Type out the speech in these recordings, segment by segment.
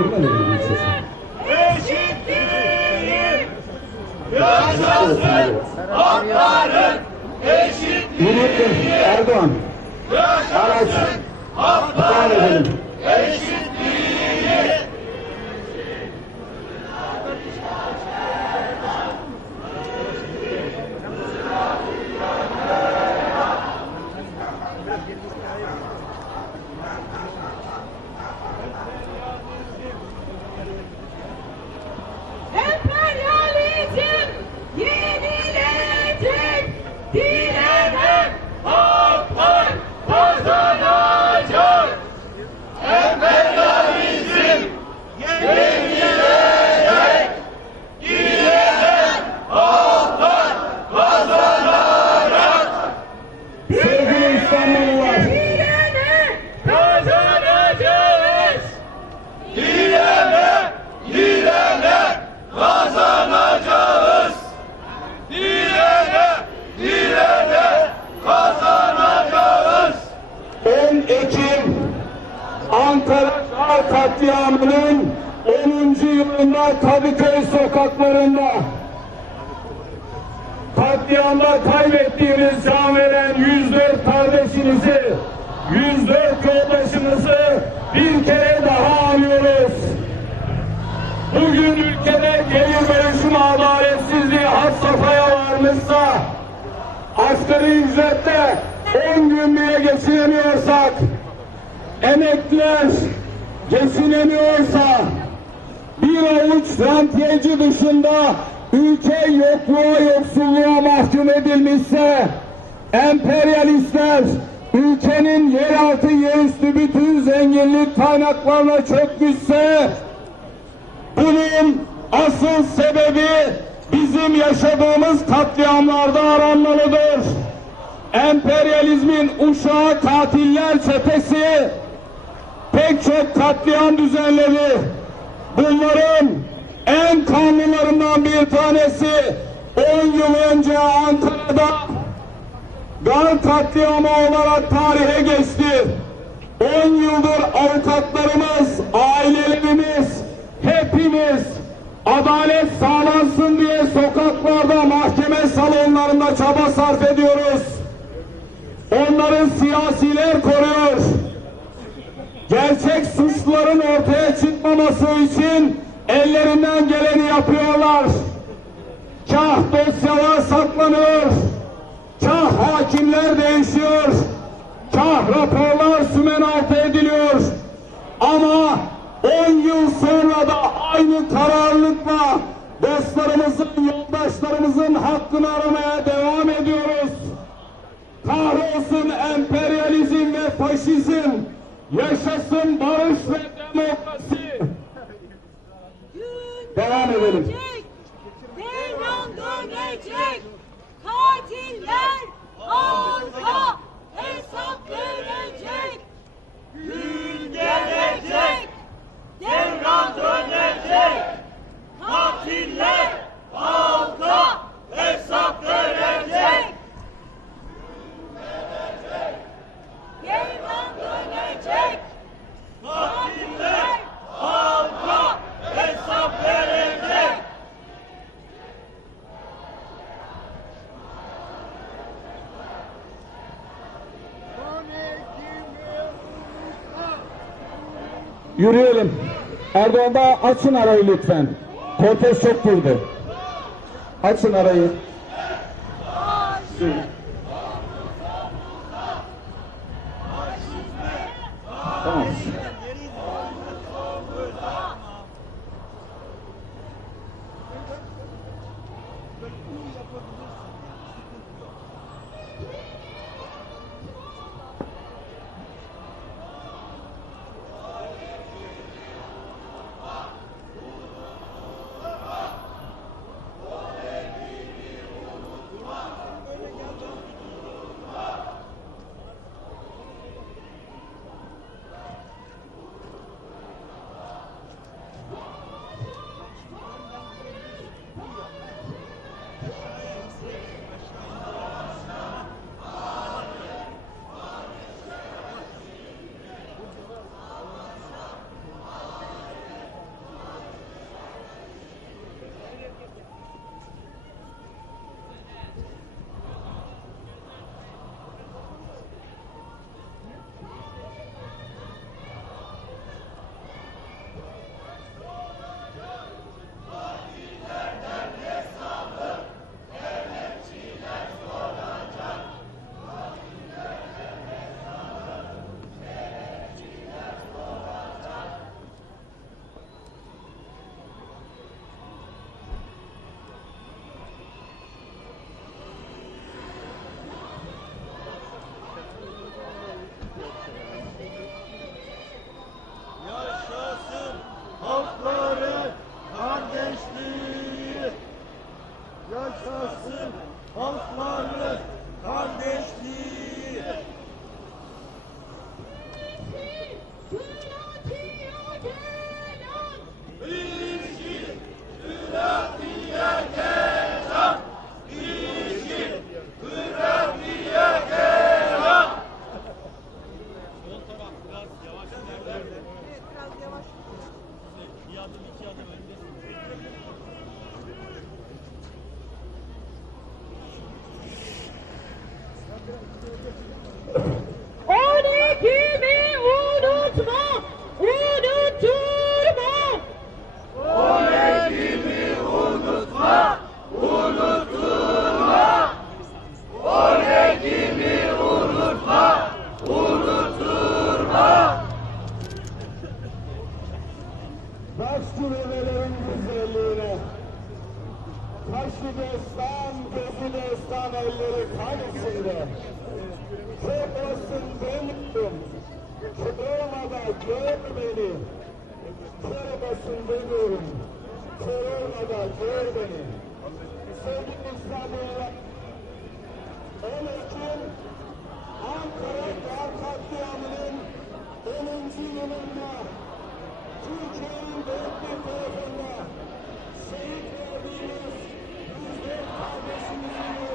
Girmedi mi sesin? Eşitliğin yaşasın hakların eşitliği Erdoğan. Araç. Devam edelim. Katliamının 10. yılında Kadıköy sokaklarında katliamda kaybettiğimiz can veren 104 kardeşinizi, 104 yoldaşımızı bir kere daha anıyoruz. Bugün ülkede gelir bölüşüm adaletsizliği had safhaya varmışsa, asgari ücrette 10 gün bile geçinemiyorsak, emekliler geçinemiyorsa, bir avuç rantiyeci dışında ülke yokluğa yoksulluğa mahkum edilmişse, emperyalistler ülkenin yeraltı yerüstü bütün zenginlik kaynaklarına çökmüşse, bunun asıl sebebi bizim yaşadığımız katliamlarda aranmalıdır. Emperyalizmin uşağı katiller çetesi pek çok katliam düzenledi. Bunların en kanlılarından bir tanesi 10 yıl önce Ankara'da Gar katliamı olarak tarihe geçti. 10 yıldır avukatlarımız, ailelerimiz, hepimiz adalet sağlansın diye sokaklarda, mahkeme salonlarında çaba sarf ediyoruz. Onların siyasiler koruyor. Gerçek suçluların ortaya çıkmaması için ellerinden geleni yapıyorlar. Kah dosyalar saklanıyor, kah hakimler değişiyor, kah raporlar sümen altı ediliyor. Ama 10 yıl sonra da aynı kararlılıkla dostlarımızın, yoldaşlarımızın hakkını aramaya devam ediyoruz. Kahrolsun emperyalizm ve faşizm, yaşasın barış ve demokrasi. Devam edelim. Yürüyelim. Erdoğan da açın arayı lütfen. Kortej çok durdu. Açın arayı. Tamam. Merhabasını duymuyorum. Sorulma da sor beni. Sevgili İstanbul'a onun için Ankara Kar Katliamı'nın 10. yılında Türkiye'nin dört bir tarafında şehit verdiğimiz yüzde kardeşimizin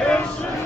Nation.